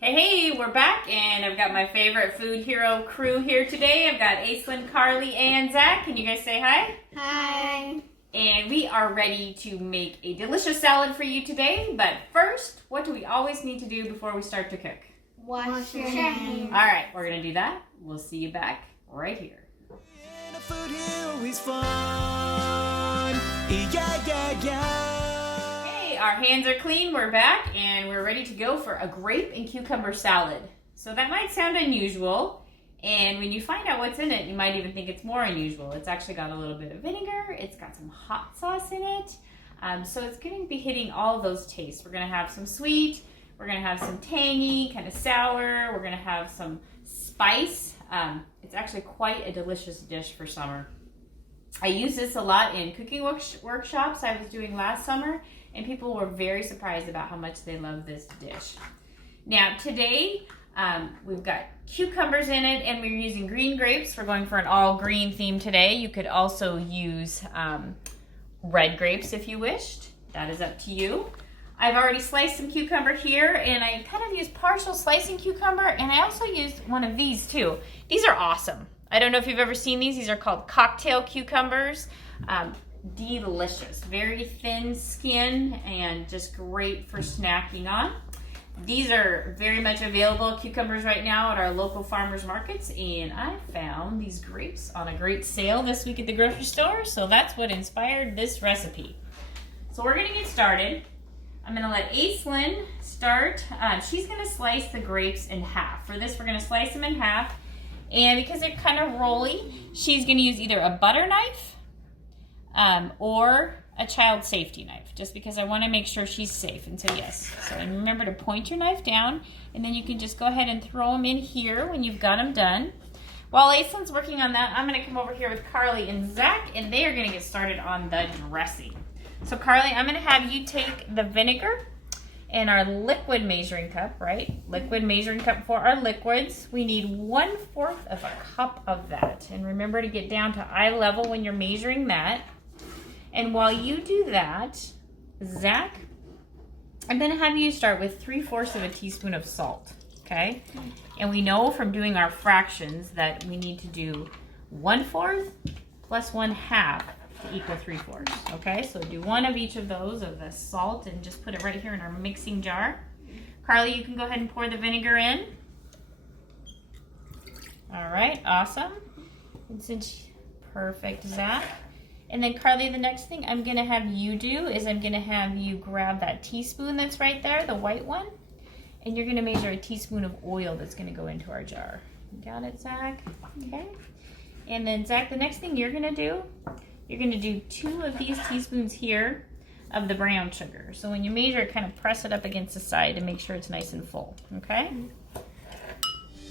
Hey, we're back, and I've got my favorite food hero crew here today. I've got Aislinn, Carly, and Zach. Can you guys say hi? Hi. And we are ready to make a delicious salad for you today. But first, what do we always need to do before we start to cook? Wash your hands. All right, we're going to do that. We'll see you back right here. Food hero is fun. Yeah. Hey, our hands are clean. We're back, and we're ready to go for a grape and cucumber salad. So that might sound unusual. And when you find out what's in it, you might even think it's more unusual. It's actually got a little bit of vinegar. It's got some hot sauce in it. So it's going to be hitting all of those tastes. We're going to have some sweet. We're going to have some tangy, kind of sour. We're going to have some spice. It's actually quite a delicious dish for summer. I use this a lot in cooking workshops I was doing last summer, and people were very surprised about how much they love this dish. Now today, we've got cucumbers in it, and we're using green grapes. We're going for an all green theme today. You could also use red grapes if you wished. That is up to you. I've already sliced some cucumber here, and I kind of used partial slicing cucumber, and I also used one of these too. These are awesome. I don't know if you've ever seen these. These are called cocktail cucumbers. Delicious. Very thin skin and just great for snacking on. These are very much available cucumbers right now at our local farmers markets, and I found these grapes on a great sale this week at the grocery store, so that's what inspired this recipe. So we're going to get started. I'm going to let Aislinn start. She's going to slice the grapes in half. For this, we're going to slice them in half, and because they're kind of rolly, she's going to use either a butter knife or a child safety knife, just because I want to make sure she's safe. And so yes, so remember to point your knife down, and then you can just go ahead and throw them in here when you've got them done. While Aislinn's working on that, I'm going to come over here with Carly and Zach, and they are going to get started on the dressing. So Carly, I'm going to have you take the vinegar and our liquid measuring cup, right? Liquid measuring cup for our liquids. We need 1/4 of a cup of that. And remember to get down to eye level when you're measuring that. And while you do that, Zach, I'm going to have you start with 3/4 of a teaspoon of salt, okay? And we know from doing our fractions that we need to do 1/4 plus 1/2 to equal 3/4, okay? So do one of each of those of the salt and just put it right here in our mixing jar. Carly, you can go ahead and pour the vinegar in. All right, awesome. And since, perfect, Zach. And then Carly, the next thing I'm gonna have you do is I'm gonna have you grab that teaspoon that's right there, the white one, and you're gonna measure a teaspoon of oil that's gonna go into our jar. You got it, Zach? Okay. And then Zach, the next thing you're gonna do, you're gonna do 2 of these teaspoons here of the brown sugar. So when you measure it, kind of press it up against the side to make sure it's nice and full, okay?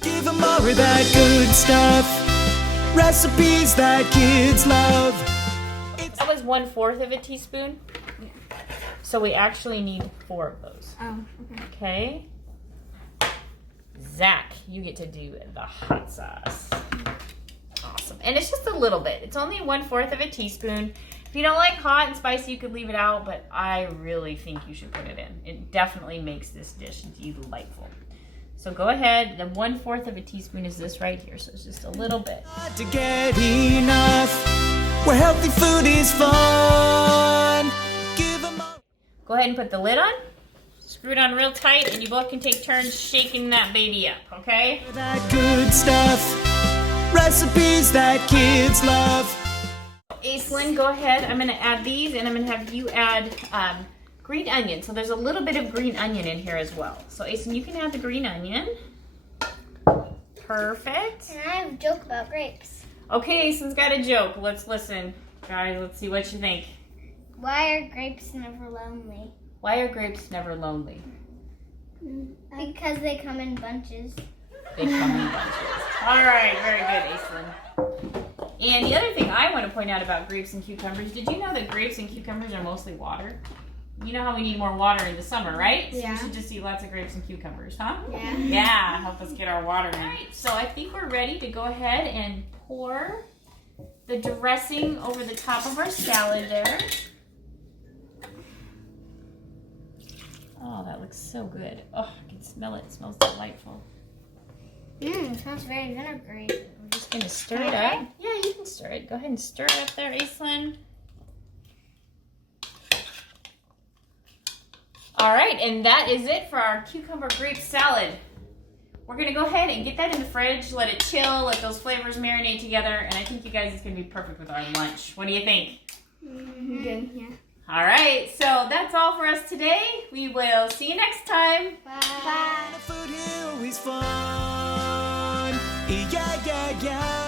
Give them more of that good stuff. Recipes that kids love. That was 1/4 of a teaspoon. So we actually need 4 of those. Oh, Okay. Zach, you get to do the hot sauce. Awesome. And it's just a little bit. It's only 1/4 of a teaspoon. If you don't like hot and spicy, you could leave it out, but I really think you should put it in. It definitely makes this dish delightful. So go ahead. The 1/4 of a teaspoon is this right here, so it's just a little bit. Not to get enough. Where healthy food is fun. Give them more. Go ahead and put the lid on. Screw it on real tight, and you both can take turns shaking that baby up, okay? That good stuff. Recipes that kids love. Aislinn, go ahead. I'm going to add these, and I'm going to have you add green onion. So there's a little bit of green onion in here as well. So Aislinn, you can add the green onion. Perfect. and I have a joke about grapes. Okay, Aislinn's got a joke. Let's listen. Guys, let's see what you think. Why are grapes never lonely? Why are grapes never lonely? Because they come in bunches. They come in bunches. All right, very good, Aislinn. And the other thing I want to point out about grapes and cucumbers, did you know that grapes and cucumbers are mostly water? You know how we need more water in the summer, right? So Yeah. we should just eat lots of grapes and cucumbers, huh? Yeah. Yeah, help us get our water in. All right, so I think we're ready to go ahead and pour the dressing over the top of our salad there. Oh, that looks so good. Oh, I can smell it. It smells delightful. It smells very vinegary. We're just going to stir it up. Yeah, you can stir it. Go ahead and stir it up there, Aislinn. All right, and that is it for our cucumber grape salad. We're going to go ahead and get that in the fridge, let it chill, let those flavors marinate together, and I think you guys it's going to be perfect with our lunch. What do you think? Good, yeah. All right, so that's all for us today. We will see you next time. Bye. Food here is fun. Yeah, yeah, yeah.